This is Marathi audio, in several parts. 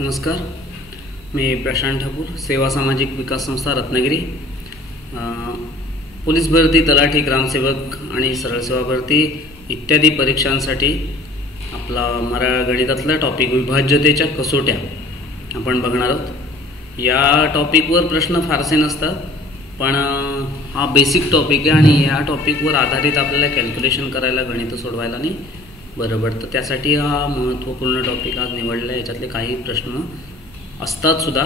नमस्कार, मी प्रशांत ठाकूर, सेवा सामाजिक विकास संस्था रत्नागिरी. पोलीस भरती, तलाठी, ग्रामसेवक आणि सरळ सेवा भरती इत्यादी परीक्षांसाठी आपला गणितातला टॉपिक विभाज्यतेच्या कसोट्या आपण बघणार आहोत. या टॉपिकवर प्रश्न फारसे नसतात, पण हा बेसिक टॉपिक आहे आणि या टॉपिकवर आधारित आपल्याला कॅल्क्युलेशन करायला, गणित सोडवायला नाही बरं पडतं. त्यासाठी हा महत्त्वपूर्ण टॉपिक आज निवडला. याच्यातले काही प्रश्न असतात सुद्धा,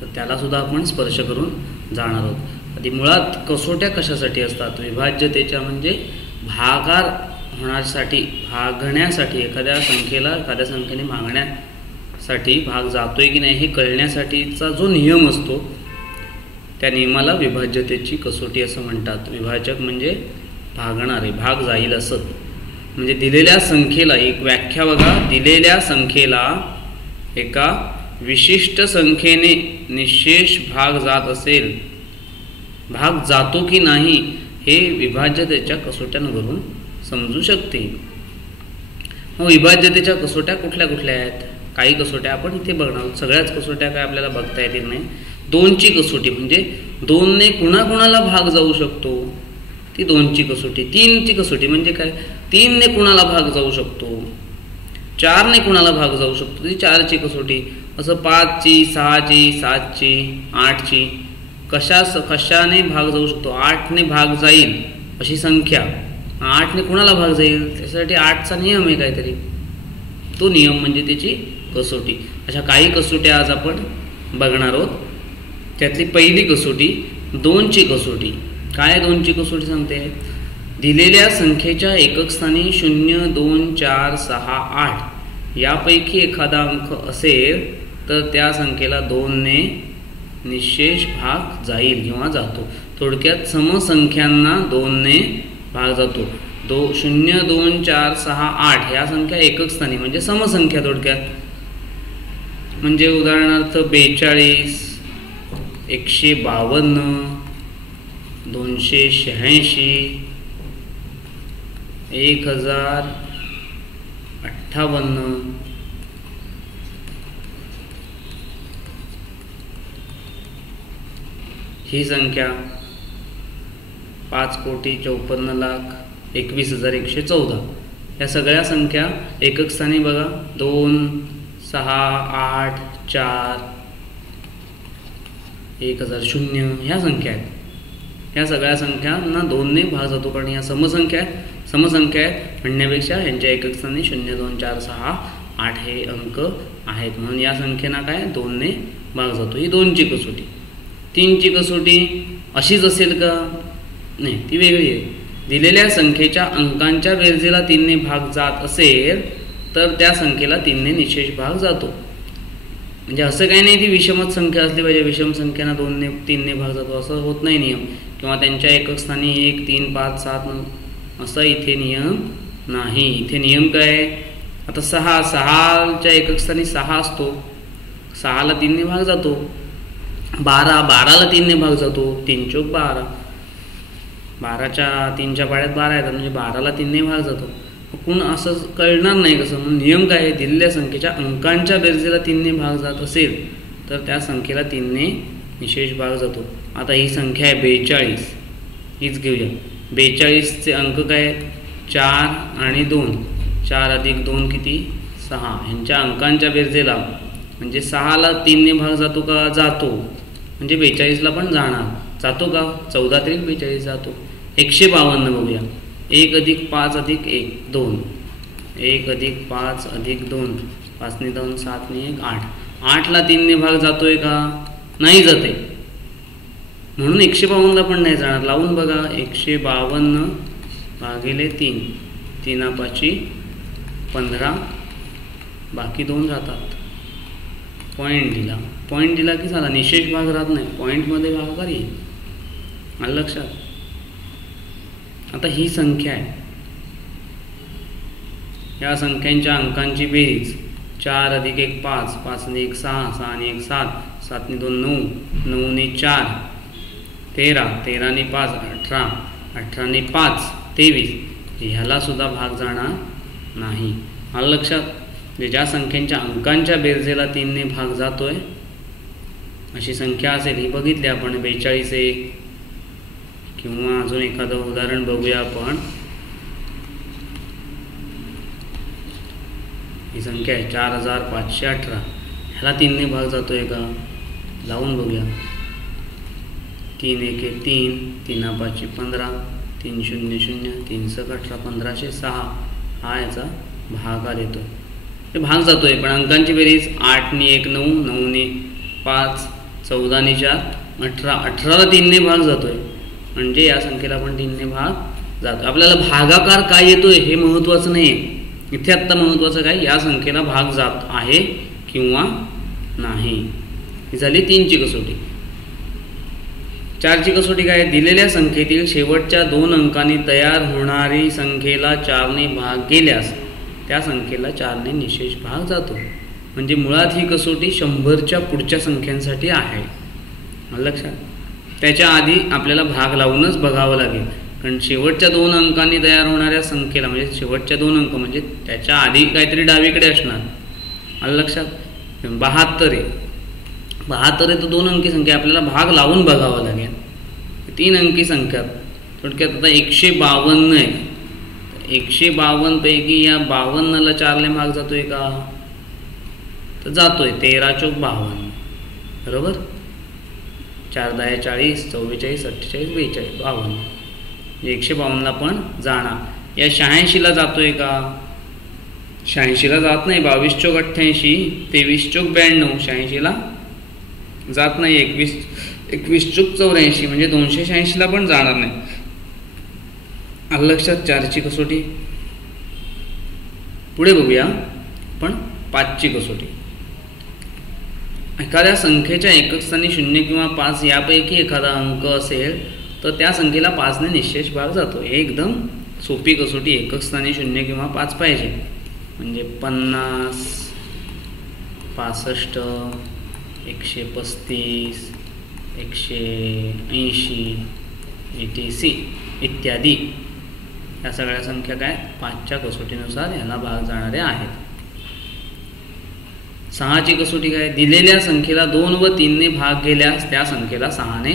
तर त्यालासुद्धा आपण स्पर्श करून जाणार आहोत. आधी मुळात कसोट्या कशासाठी असतात? विभाज्यतेच्या म्हणजे भागाकार होण्यासाठी, भागण्यासाठी, एखाद्या संख्येने भागण्यासाठी, भाग जातोय की नाही हे कळण्यासाठीचा जो नियम असतो त्या नियमाला विभाज्यतेची कसोटी असं म्हणतात. विभाजक म्हणजे भागणारे, भाग जाईल असं. म्हणजे दिलेल्या संख्येला, एक व्याख्या बघा, दिलेल्या संख्येला एका विशिष्ट संख्येने निशेष भाग जात असेल, भाग जातो की नाही हे विभाज्यतेच्या कसोट्यांवरून समजू शकते. मग विभाज्यतेच्या कसोट्या कुठल्या कुठल्या आहेत? काही कसोट्या आपण इथे बघणार. सगळ्याच कसोट्या काय आपल्याला बघता येतील नाही. 2ची कसोटी म्हणजे 2ने कुणाकुणाला भाग जाऊ शकतो, ती 2ची कसोटी. 3ची कसोटी म्हणजे काय? 3ने कुणाला भाग जाऊ शकतो, 4ने कुणाला भाग जाऊ शकतो, ती 4ची कसोटी. असं 5ची, 6ची, 7ची, 8ची कशाने भाग जाऊ शकतो? 8ने भाग जाईल अशी संख्या, 8ने कुणाला भाग जाईल त्यासाठी 8चा नियम आहे काहीतरी, तो नियम म्हणजे त्याची कसोटी. अशा काही कसोट्या आज आपण बघणार आहोत. त्यातली पहिली कसोटी 2ची कसोटी. काय 2ची कसोटी सांगते? दिलेल्या संख्येच्या एकक स्थानी 0, 2, 4, 6, 8 यापैकी एखादा अंक असेल तर त्या संख्येला 2ने निशेष भाग जाईल किंवा जातो. थोडक्यात समसंख्यांना 2ने भाग जातो. 0, 2, 4, 6, 8 ह्या संख्या एकक स्थानी म्हणजे समसंख्या. थोडक्यात म्हणजे उदाहरणार्थ 42, 152, 286, 1058, ही संख्या 5,54,21,114. या सगळ्या संख्या एकक स्थानी बघा 2, 6, 8, 4, 1000 ह्या संख्या आहेत. ह्या सगळ्या संख्यांना 2ने भाग जातो, कारण या समसंख्या आहेत म्हणण्यापेक्षा यांच्या एकक स्थानी 0, 2, 4, 6, 8 हे अंक आहेत म्हणून या संख्येना काय 2ने भाग जातो. ही 2ची कसोटी. 3ची कसोटी अशीच असेल का? नाही, ती वेगळी आहे. दिलेल्या संख्येच्या अंकांच्या बेरजेला 3ने भाग जात असेल तर त्या संख्येला 3ने निशेष भाग जातो. म्हणजे असं काही नाही ती विषमच संख्या असली पाहिजे, विषम संख्यांना 3ने भाग जातो असं होत नाही नियम. किंवा त्यांच्या एकक स्थानी 1, 3, 5, 7 असा इथे नियम नाही. इथे नियम काय आहे? आता 6च्या एकक स्थानी 6 असतो, 6ला 3ने भाग जातो. 12ला 3ने भाग जातो. 3 चोक 12, 12च्या 3च्या पाड्यात 12 येतात म्हणजे 12ला 3ने भाग जातो. कोण असं कळणार नाही कसं? म्हणून नियम काय आहे? दिलेल्या संख्येच्या अंकांच्या बेरजेला 3ने भाग जात असेल तर त्या संख्येला 3ने निशेष भाग जातो. आता ही संख्या आहे 42, हीच घेऊया. 42चे अंक काय आहेत? 4 आणि 2. 4 अधिक 2 किती? 6. ह्यांच्या अंकांच्या बेरजेला म्हणजे 6ला 3ने भाग जातो का? जातो. म्हणजे 42ला पण जाणार. जातो का? 14 तरी 42 जातो. 152 बघूया. 1 अधिक 5 अधिक 1 2. 1 अधिक 5 अधिक 2, 5 ने 2, 7 ने 1 8. 8ला 3ने भाग जातोय का? नाही जाते. म्हणून 152ला पण नाही जाणार. लावून बघा. 152 भागिले 3, 3 5 15, बाकी 2 राहतात. पॉईंट दिला की झाला. निशेष भाग राहत नाही, पॉईंटमध्ये भागाकार येईल. आलं लक्षात? आता ही संख्या आहे. या संख्यांच्या अंकांची बेरीज 4 अधिक 1 5, 5 ने 1 6, 6 ने 1 7, 7 ने 2 9, 9 ने 4 13, 13 ने 5 18, 18 ने 5 23. ह्याला सुद्धा भाग जाणार नाही. आलं लक्षात? ज्या संख्यांच्या अंकांच्या बेरजेला 3ने भाग जातोय अशी संख्या असेल, ही बघितली आपण 42 आहे. किंवा अजून एखादं उदाहरण बघूया आपण. ही संख्या आहे 4518. ह्याला 3ने भाग जातोय का लावून बघूया. 3 1 3, 3 5 15, 3 0 0, 3 6 18, 1506 हा याचा भागाकार येतोय. ते भाग जातोय पण अंकांची बेरीज 8 ने 1 9, 9 ने 5, 14 ने 4 18. 18ला 3ने भाग जातोय म्हणजे या संख्येला पण 3ने भाग जातो. आपल्याला भागाकार काय येतोय हे महत्त्वाचं नाही आहे इथे. आत्ता महत्त्वाचं काय, या संख्येला भाग जात आहे किंवा नाही. ही झाली 3ची कसोटी. 4ची कसोटी काय, दिलेल्या संख्येतील शेवटच्या 2 अंकांनी तयार होणारी संख्येला 4ने भाग गेल्यास त्या संख्येला 4ने निशेष भाग जातो. म्हणजे मुळात ही कसोटी 100च्या पुढच्या संख्यांसाठी आहे. लक्षात. त्याच्या आधी आपल्याला भाग लावूनच बघावं लागेल, कारण शेवटच्या 2 अंकांनी तयार होणाऱ्या संख्येला म्हणजे शेवटच्या 2 अंक म्हणजे त्याच्या आधी काहीतरी डावीकडे असणार. आलं लक्षात. 72 आहे. 72 आहे तर 2 अंकी संख्या आपल्याला भाग लावून बघावं लागेल. 3 अंकी संख्या थोडक्यात आता 152 आहे. 152 पैकी या 52ला 4ने भाग जातोय का, तर जातोय. 13 चौक 52 बरोबर. 4 10 40, 44 48 42 52. 152ला पण जाणार. या 86ला जातोय का, 86ला जात नाही. 22 चौक 88, 23 चौक 92, 86ला जात नाही. 21 चौक 84 म्हणजे 286ला पण जाणार नाही. आलं लक्षात. 4ची कसोटी. पुढे बघूया पण 5ची कसोटी. एखाद्या संख्येच्या एकक स्थानी 0 किंवा 5 यापैकी एखादा अंक असेल तर त्या संख्येला 5ने निशेष भाग जातो. हे एकदम सोपी कसोटी. एकक स्थानी 0 किंवा 5 पाहिजे म्हणजे 50, 65, 135, 180, etc इत्यादी या सगळ्या संख्या काय 5च्या कसोटीनुसार याला भाग जाणारे आहेत. 6ची कसोटी काय, दिलेल्या संख्येला 2 व 3ने भाग गेल्यास त्या संख्येला 6ने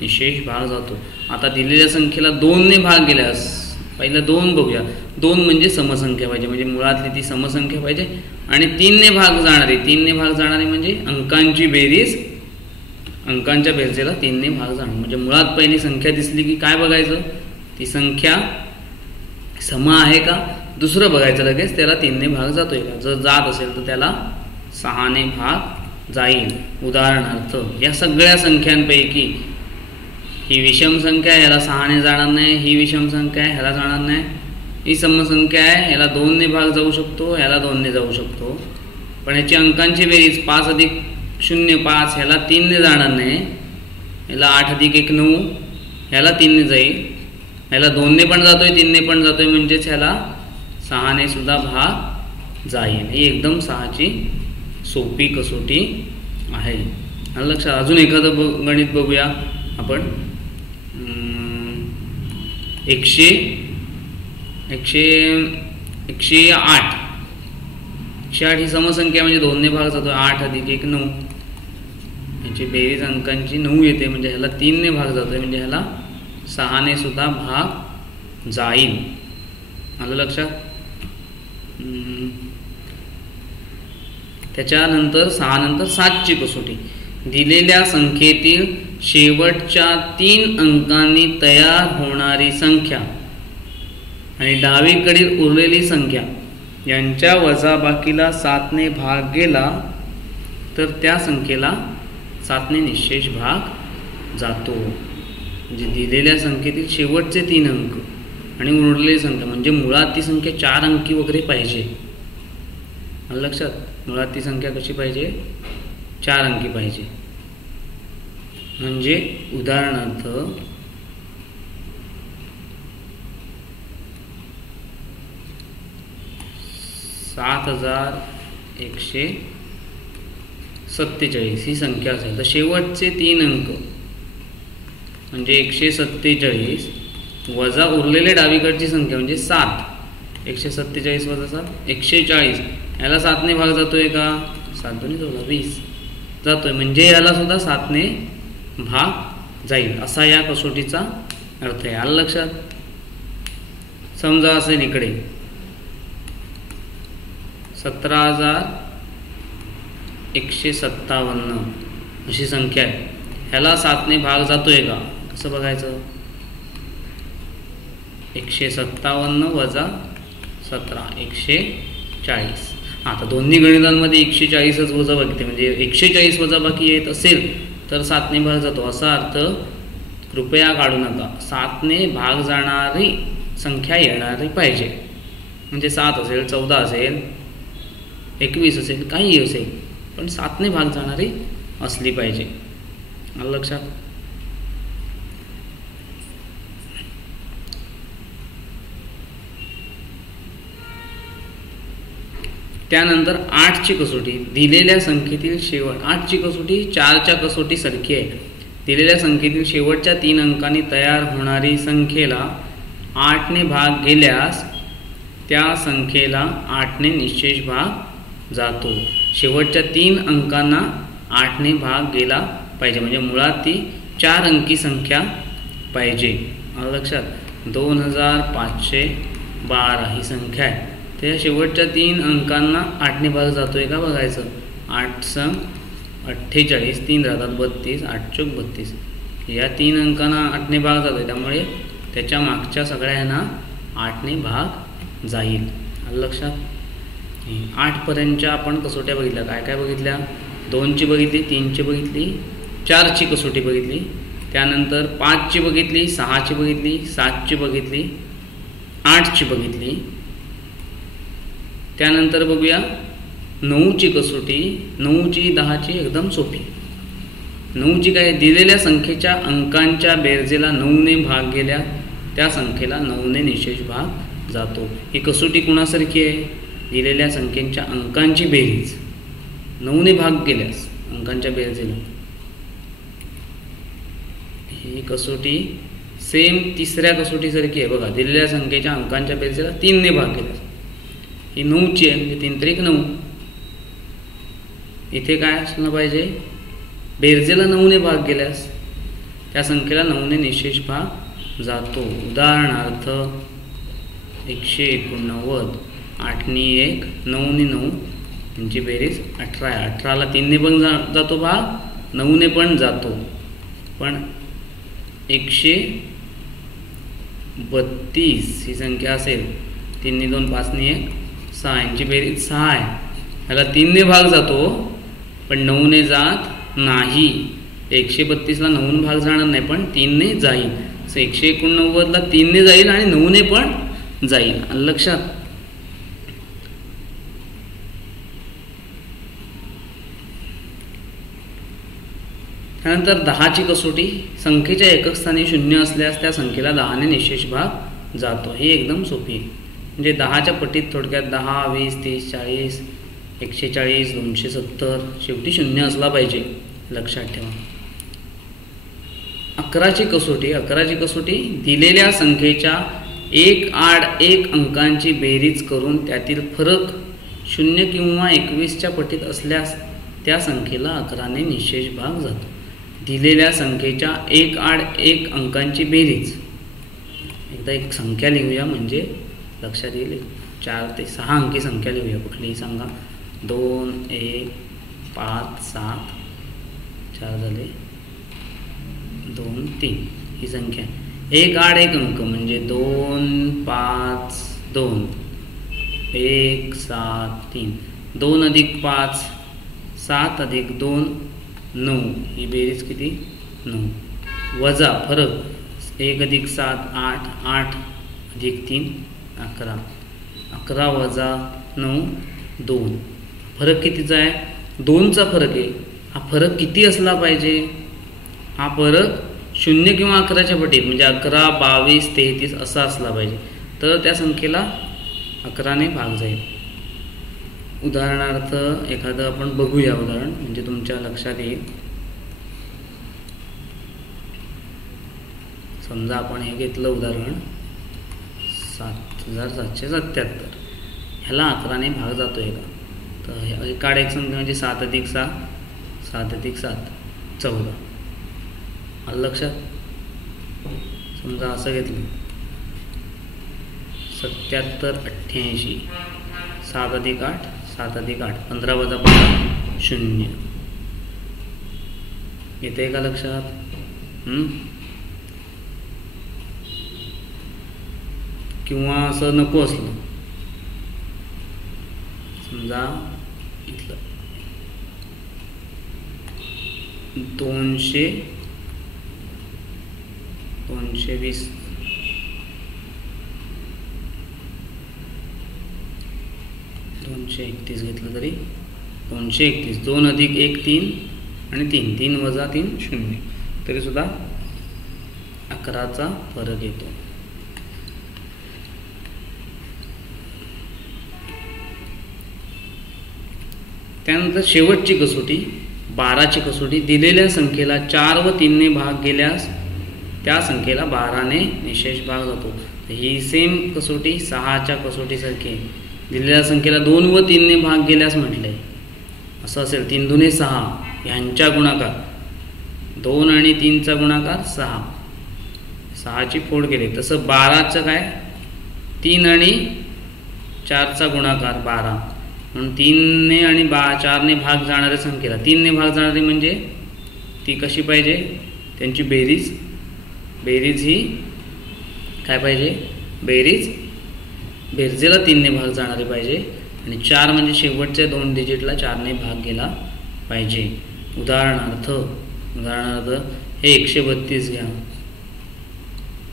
निशेष भाग जातो. आता दिलेल्या संख्येला 2ने भाग गेल्यास पहिलं 2 बघूया. 2 म्हणजे समसंख्या पाहिजे, म्हणजे मुळातली ती समसंख्या पाहिजे. आणि 3ने भाग जाणारी, 3ने भाग जाणारी म्हणजे अंकांची बेरीज, अंकांच्या बेरजेला 3ने भाग जाणार. म्हणजे मुळात पहिली संख्या दिसली की काय बघायचं, ती संख्या सम आहे का. दुसरं बघायचं लगेच त्याला 3ने भाग जातोय का. जर जात असेल तर त्याला 6ने भाग जाईल. उदाहरणार्थ या सगळ्या संख्यांपैकी ही विषम संख्या आहे, ह्याला 6ने जाणार नाही. ही विषम संख्या आहे, ह्याला जाणार नाही. ही समसंख्या आहे, ह्याला 2ने भाग जाऊ शकतो, ह्याला 2ने जाऊ शकतो. पण ह्याची अंकांची बेरीज 5 अधिक 0 5, ह्याला 3ने जाणार नाही. ह्याला 8 अधिक 1 9, ह्याला 3ने जाईल. ह्याला 2ने पण जातोय 3ने पण जातोय म्हणजेच ह्याला 6ने सुद्धा भाग जाईल. ही एकदम 6ची सोपी कसोटी आहे. लक्षात. अजून एखादं गणित बघूया आपण. 108 ही समसंख्या म्हणजे 2ने भाग जातो. 8 अधिक 1 9, याची बेरीज अंकांची 9 येते म्हणजे ह्याला 3ने भाग जातोय म्हणजे ह्याला 6ने सुद्धा भाग जाईल. आलं लक्षात. त्याच्यानंतर 6 नंतर 7ची कसोटी. दिलेल्या संख्येतील शेवटच्या 3 अंकांनी तयार होणारी संख्या आणि डावीकडील उरलेली संख्या यांच्या वजाबाकीला 7ने भाग गेला तर त्या संख्येला 7ने निशेष भाग जातो. म्हणजे दिलेल्या संख्येतील शेवटचे 3 अंक आणि उरलेली संख्या म्हणजे मुळात ती संख्या 4 अंकी वगैरे पाहिजे. लक्षात. मुळात ती संख्या कशी पाहिजे, 4 अंकी पाहिजे. म्हणजे उदाहरणार्थ 7147 ही संख्या असेल तर शेवटचे 3 अंक म्हणजे 147 वजा उरलेले डावीकडची संख्या म्हणजे 7. 147 वजा 7 140 याला 7ने भाग जातोय का? 7 दुनी 14 20 जातोय, म्हणजे याला सुद्धा 7ने भाग जाईल असा या कसोटीचा अर्थ आहे. आलं लक्षात? समजा असेल इकडे 17,157 अशी संख्या आहे, ह्याला 7ने भाग जातोय का? कसं बघायचं? 157 वजा 17 140. आता दोन्ही गणितांमध्ये 140च वजा बाकी, म्हणजे 140 वजा बाकी येत असेल तर 7ने भाग जातो असा अर्थ कृपया काढू नका. 7ने भाग जाणारी संख्या येणारी पाहिजे, म्हणजे 7 असेल 14 असेल 21 असेल काही असेल, पण 7ने भाग जाणारी असली पाहिजे. आलं लक्षात? त्यानंतर 8ची कसोटी. दिलेल्या संख्येतील शेवट. 8ची कसोटी 4च्या कसोटी सारखी आहे. दिलेल्या संख्येतील शेवटच्या 3 अंकांनी तयार होणारी संख्येला 8ने भाग गेल्यास त्या संख्येला 8ने निश्चेष भाग जातो. शेवटच्या 3 अंकांना 8ने भाग गेला पाहिजे, म्हणजे मुळात ती 4 अंकी संख्या पाहिजे. आलं लक्षात? 2512 ही संख्या आहे, त्या शेवटच्या 3 अंकांना 8ने भाग जातोय का बघायचं. 8 सम 48, 3 राहतात 32, 8 चौक 32. या 3 अंकांना 8ने भाग जातोय, त्यामुळे त्याच्या मागच्या सगळ्यांना 8ने भाग जाईल. आलं लक्षात? 8 पर्यंतच्या आपण कसोट्या बघितल्या. काय काय बघितल्या? 2ची बघितली, 3ची बघितली, 4ची कसोटी बघितली, त्यानंतर 5ची बघितली, 6ची बघितली, 7ची बघितली, 8ची बघितली. त्यानंतर बघूया 9ची कसोटी. 9ची 10ची एकदम सोपी. 9ची काय? दिलेल्या संख्येच्या अंकांच्या बेरजेला 9ने भाग गेल्या त्या संख्येला 9ने निशेष भाग जातो. ही कसोटी कुणासारखी आहे? दिलेल्या संख्येच्या अंकांची बेरीज 9ने भाग गेल्यास अंकांच्या बेरजेला. ही कसोटी सेम तिसऱ्या कसोटीसारखी आहे बघा. दिलेल्या संख्येच्या अंकांच्या बेरजेला 3ने भाग गेल्यास. ही 9ची आहे, म्हणजे 3 त्रिक 9. इथे काय असलं पाहिजे? बेरजेला 9ने भाग गेल्यास त्या संख्येला 9ने निशेष भाग जातो. उदाहरणार्थ 189, 8 नी 1, 9 नी 9, यांची बेरीज 18 आहे. 18ला 3ने पण जातो भाग, 9ने पण जातो. पण 132 ही संख्या असेल, 3 नी 2, 5 नी 1, 6, यांची बेरीज 6 आहे. ह्याला 3ने भाग जातो पण 9ने जात नाही. 132ला 9ने भाग जाणार नाही, पण 3ने जाईल. 189ला 3ने जाईल आणि 9ने पण जाईल. लक्षात? त्यानंतर 10ची कसोटी. संख्येच्या एकक स्थानी 0 असल्यास त्या संख्येला 10ने निशेष भाग जातो. ही एकदम सोपी आहे. म्हणजे 10च्या पटीत थोडक्यात 10, 20, 30, 40, 140, 270 शेवटी 0 असला पाहिजे. लक्षात ठेवा. 11ची कसोटी. 11ची कसोटी दिलेल्या संख्येच्या 1 आड 1 अंकांची बेरीज करून त्यातील फरक 0 किंवा 21च्या पटीत असल्यास त्या संख्येला 11ने निशेष भाग जातो. दिलेल्या संख्येच्या 1 आड 1 अंकांची बेरीज. एकदा एक संख्या लिहूया म्हणजे लक्षात येईल. 4 ते 6 अंकी संख्या लिहूया. कुठलीही सांगा. 2, 1, 5, 7, 4 झाले, 2, 3 ही संख्या. 1 आड 1 अंक म्हणजे 2, 5, 2, 1, 7, 3, 2 अधिक 5, 7 अधिक 2, 9 ही बेरीज किती? 9. वजा फरक 1 अधिक 7, 8, 8 अधिक 3, 11, 11 वजा 9, 2. फरक कितीचा आहे? 2चा फरक आहे. हा फरक किती असला पाहिजे? हा फरक 0 किंवा 11च्या पटीत म्हणजे 11, 22, 33 असा असला पाहिजे, तर त्या संख्येला 11ने भाग जाईल. उदाहरणार्थ एखादं आपण बघूया उदाहरण म्हणजे तुमच्या लक्षात येईल. समजा आपण हे घेतलं उदाहरण 7777. ह्याला 11ने भाग जातोय का? तर काढ एक संख्या म्हणजे 7 अधिक 6 7 अधिक 7 14. आलं लक्षात. समजा असं घेतलं 77 88 7 अधिक 8 7 अधिक 8 15 वजा 15 0. येते का लक्षात. किंवा असं नको असलं, समजा इथलं 220 231 घेतलं तरी 231 2 अधिक 1 3 आणि 3 3 वजा 3 0 तरी सुद्धा 11चा फरक येतो. त्यानंतर शेवटची कसोटी 12ची कसोटी. दिलेल्या संख्येला 4 व 3 ने भाग गेल्यास त्या संख्येला 12 ने निशेष भाग जातो. ही सेम कसोटी 6च्या कसोटीसारखी आहे. दिलेल्या संख्येला 2 व 3 ने भाग गेल्यास म्हटलंय. असं असेल 3 दुने 6 ह्यांच्या गुणाकार 2 आणि 3चा गुणाकार 6 6ची फोड केली. तसं 12चं काय 3 आणि 4चा गुणाकार 12 म्हणून 3 ने आणि 4 ने भाग जाणाऱ्या संख्येला 3 ने भाग जाणारी म्हणजे ती कशी पाहिजे, त्यांची बेरीज ही काय पाहिजे, बेरजेला 3 ने भाग जाणारी पाहिजे आणि 4 म्हणजे शेवटच्या 2 डिजिटला 4 ने भाग गेला पाहिजे. उदाहरणार्थ हे 132 घ्या.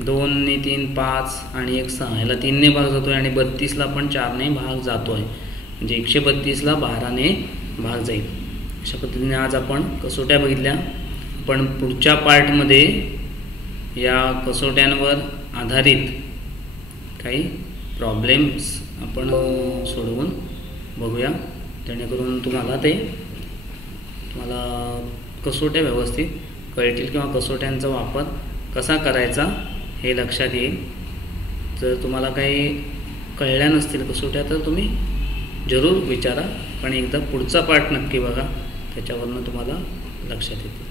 2 ने 3 5 आणि 1 6 ह्याला 3 ने भाग जातोय आणि 32ला पण 4 ने भाग जातोय म्हणजे 132ला 12 ने भाग जाईल. अशा पद्धतीने आज आपण कसोट्या बघितल्या. पण पुढच्या पार्टमध्ये या कसोट्यांवर आधारित काही प्रॉब्लेम्स आपण सोडवून बघूया, जेणेकरून तुम्हाला कसोट्या व्यवस्थित कळतील किंवा कसोट्यांचा वापर कसा करायचा हे लक्षात येईल. जर तुम्हाला काही कळल्या नसतील कसोट्या तर तुम्ही जरूर विचारा, पण एकदा पुढचा पार्ट नक्की बघा, त्याच्यावरनं तुम्हाला लक्षात येईल.